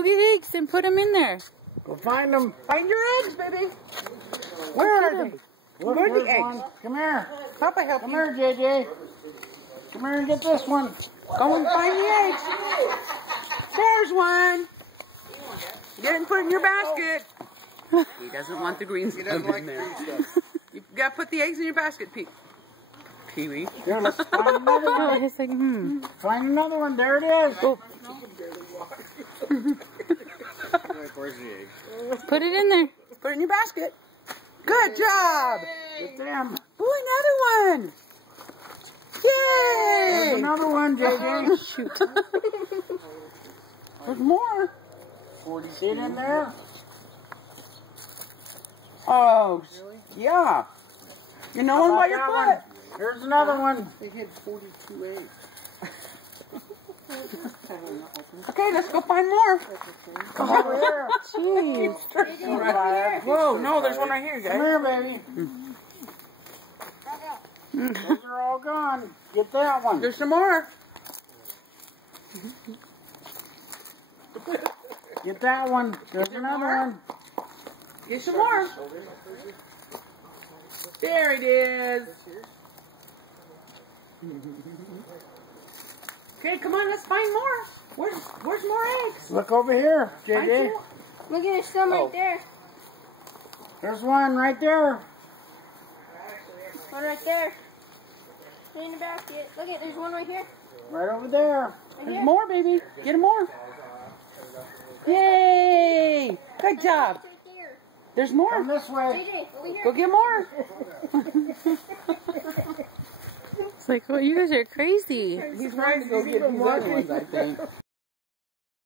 Go get eggs and put them in there. Go find them. Find your eggs, baby. Where are they? Look, Where are the there's eggs? one. Come here. Papa, help Come you. here, JJ. Come here and get this one. Go and find the eggs. There's one. Get it and put it in your basket. He doesn't want the green stuff in there. You gotta put the eggs in your basket, Pee-wee. Here, let's find another Oh, one. he's like, Find another one. There it is. Oh. Put it in there. Put it in your basket. Good job. Get them. Oh, another one. There's Yay. another one, JJ. Shoot. There's more. See it in there? Oh, yeah. You know one by your foot. Here's another one. They had 42 eggs. Okay, let's go find more. Come over here. Jeez. Whoa, no, there's one right here, Come guys. here, baby. Those are all gone. Get that one. There's some more. Get that one. There's another one. Get some more. There it is. Okay, come on, let's find more. Where's more eggs? Look over here, Find some JJ. more. Look, there's some right there. There's one right there. One right there. In the basket. Look at, there's one right here. Right over there. Right There's here. more, baby. Get them more. Yay! Good job. It's right there. There's Come more. this way. JJ, over here. Go get more. It's like, well, you guys are crazy. He's trying to go get these other ones, I think.